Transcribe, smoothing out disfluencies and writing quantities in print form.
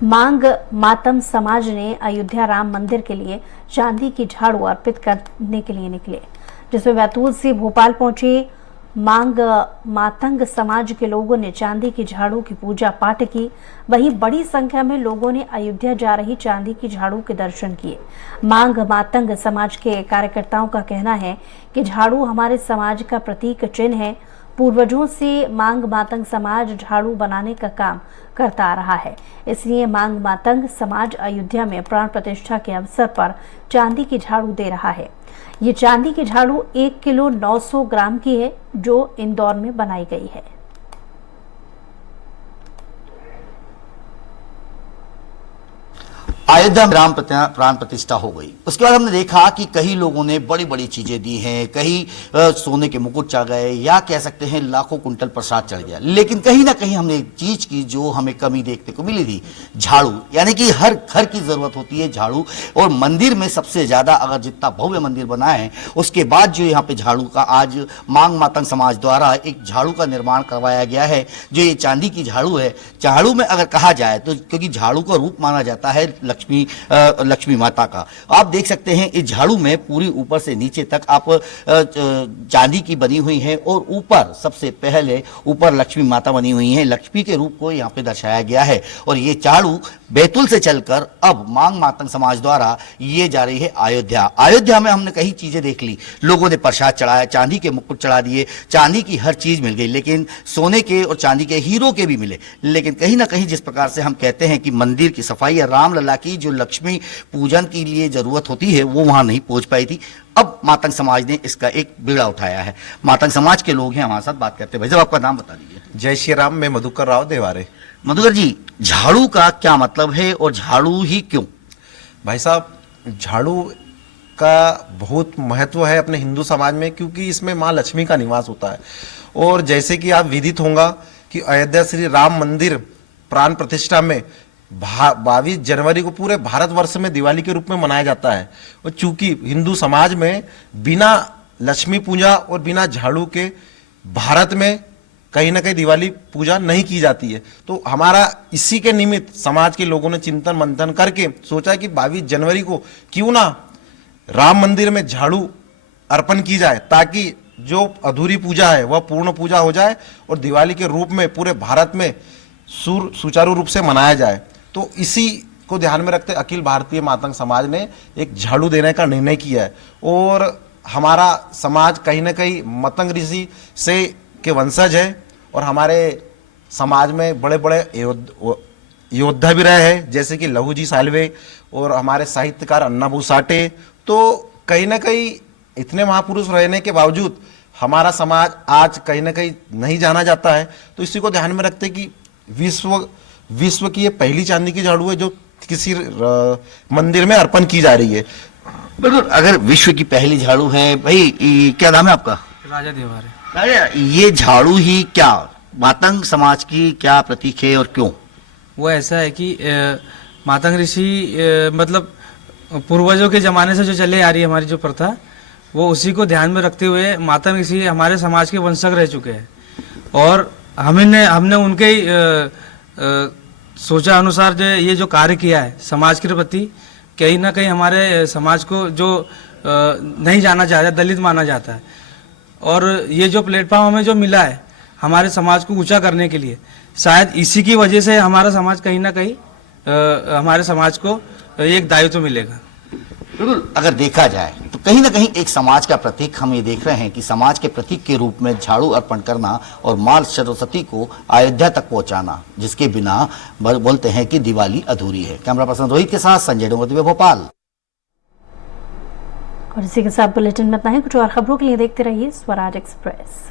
मांग मातम समाज ने अयोध्या राम मंदिर के लिए चांदी की झाड़ू अर्पित करने के लिए निकले, जिसमें बैतूल से भोपाल पहुंचे मांग मातंग समाज के लोगों ने चांदी की झाड़ू की पूजा पाठ की। वहीं बड़ी संख्या में लोगों ने अयोध्या जा रही चांदी की झाड़ू के दर्शन किए। मांग मातंग समाज के कार्यकर्ताओं का कहना है कि झाड़ू हमारे समाज का प्रतीक चिन्ह है। पूर्वजों से मांग मातंग समाज झाड़ू बनाने का काम करता आ रहा है, इसलिए मांग मातंग समाज अयोध्या में प्राण प्रतिष्ठा के अवसर पर चांदी की झाड़ू दे रहा है। ये चांदी की झाड़ू 1 किलो 900 ग्राम की है, जो इंदौर में बनाई गई है। अयोध्या में राम प्राण प्रतिष्ठा हो गई। उसके बाद हमने देखा कि कई लोगों ने बड़ी बड़ी चीजें दी हैं, कहीं सोने के मुकुट चढ़ गए, या कह सकते हैं लाखों कुंटल प्रसाद चढ़ गया। लेकिन कहीं ना कहीं हमने एक चीज की जो हमें कमी देखने को मिली थी, झाड़ू। यानी कि हर घर की जरूरत होती है झाड़ू, और मंदिर में सबसे ज्यादा, अगर जितना भव्य मंदिर बना है उसके बाद जो यहाँ पे झाड़ू का आज मांग मातंग समाज द्वारा एक झाड़ू का निर्माण करवाया गया है, जो ये चांदी की झाड़ू है। झाड़ू में अगर कहा जाए तो, क्योंकि झाड़ू का रूप माना जाता है लक्ष्मी माता का, आप देख सकते हैं इस झाड़ू में पूरी ऊपर से नीचे तक आप चांदी की बनी हुई है, और ऊपर सबसे पहले ऊपर लक्ष्मी माता बनी हुई है। लक्ष्मी के रूप को यहाँ पे दर्शाया गया है। और ये झाड़ू बैतूल से चलकर अब मांग मातंग समाज द्वारा ये जा रही है अयोध्या। अयोध्या में हमने कई चीजें देख ली, लोगों ने प्रसाद चढ़ाया, चांदी के मुकुट चढ़ा दिए, चांदी की हर चीज मिल गई, लेकिन सोने के और चांदी के हीरो के भी मिले। लेकिन कहीं ना कहीं जिस प्रकार से हम कहते हैं कि मंदिर की सफाई या रामलला की जो लक्ष्मी पूजन के लिए जरूरत होती है वो वहां नहीं पहुंच पाई थी। अब मातंग समाज ने इसका एक बीड़ा उठाया है। मातंग समाज के लोग हैं हमारे साथ, बात करते हैं। भाई साहब, आपका नाम बता दीजिए। जय श्री राम। मैं मधुकर राव देवारे। मधुकर जी, झाड़ू का क्या मतलब है और झाड़ू ही क्यों? भाई साहब, झाड़ू का बहुत महत्व है अपने हिंदू समाज में, क्योंकि इसमें माँ लक्ष्मी का निवास होता है। और जैसे कि आप विदित होगा कि अयोध्या श्री राम मंदिर प्राण प्रतिष्ठा में 22 जनवरी को पूरे भारतवर्ष में दिवाली के रूप में मनाया जाता है। और चूंकि हिंदू समाज में बिना लक्ष्मी पूजा और बिना झाड़ू के भारत में कहीं ना कहीं दिवाली पूजा नहीं की जाती है, तो हमारा इसी के निमित्त समाज के लोगों ने चिंतन मंथन करके सोचा कि 22 जनवरी को क्यों ना राम मंदिर में झाड़ू अर्पण की जाए, ताकि जो अधूरी पूजा है वह पूर्ण पूजा हो जाए और दिवाली के रूप में पूरे भारत में सुचारू रूप से मनाया जाए। तो इसी को ध्यान में रखते अखिल भारतीय मातंग समाज ने एक झाड़ू देने का निर्णय किया है। और हमारा समाज कहीं ना कहीं मतंग ऋषि से के वंशज है, और हमारे समाज में बड़े बड़े योद्धा भी रहे हैं, जैसे कि लहू जी सालवे और हमारे साहित्यकार अन्ना साठे। तो कहीं ना कहीं इतने महापुरुष रहने के बावजूद हमारा समाज आज कहीं ना कहीं नहीं जाना जाता है। तो इसी को ध्यान में रखते कि विश्व की ये पहली चांदी की झाड़ू है जो किसी मंदिर में अर्पण की जा रही है। बिल्कुल, अगर विश्व की पहली झाड़ू है, भाई क्या नाम है आपका? राजा देवारे। राजा, ये झाड़ू ही क्या मातंग समाज की क्या प्रतीक है और क्यों? वो ऐसा है कि मातंग ऋषि मतलब पूर्वजों के जमाने से जो चले आ रही है हमारी जो प्रथा, वो उसी को ध्यान में रखते हुए मातंग ऋषि हमारे समाज के वंशज रह चुके हैं। और हमने उनके सोचा अनुसार जो ये जो कार्य किया है समाज के प्रति, कहीं ना कहीं हमारे समाज को जो नहीं जाना चाहता, दलित माना जाता है, और ये जो प्लेटफॉर्म हमें जो मिला है हमारे समाज को ऊंचा करने के लिए, शायद इसी की वजह से हमारा समाज कहीं ना कहीं हमारे समाज को एक दायित्व मिलेगा। बिल्कुल, अगर देखा जाए तो कहीं ना कहीं एक समाज का प्रतीक हम ये देख रहे हैं कि समाज के प्रतीक के रूप में झाड़ू अर्पण करना और मां सरस्वती को अयोध्या तक पहुंचाना, जिसके बिना बोलते हैं कि दिवाली अधूरी है। कैमरा पर्सन रोहित के साथ संजय डोंगरदेव, भोपाल। और इसी के साथ बुलेटिन में इतना ही। कुछ और खबरों के लिए देखते रहिए स्वराज एक्सप्रेस।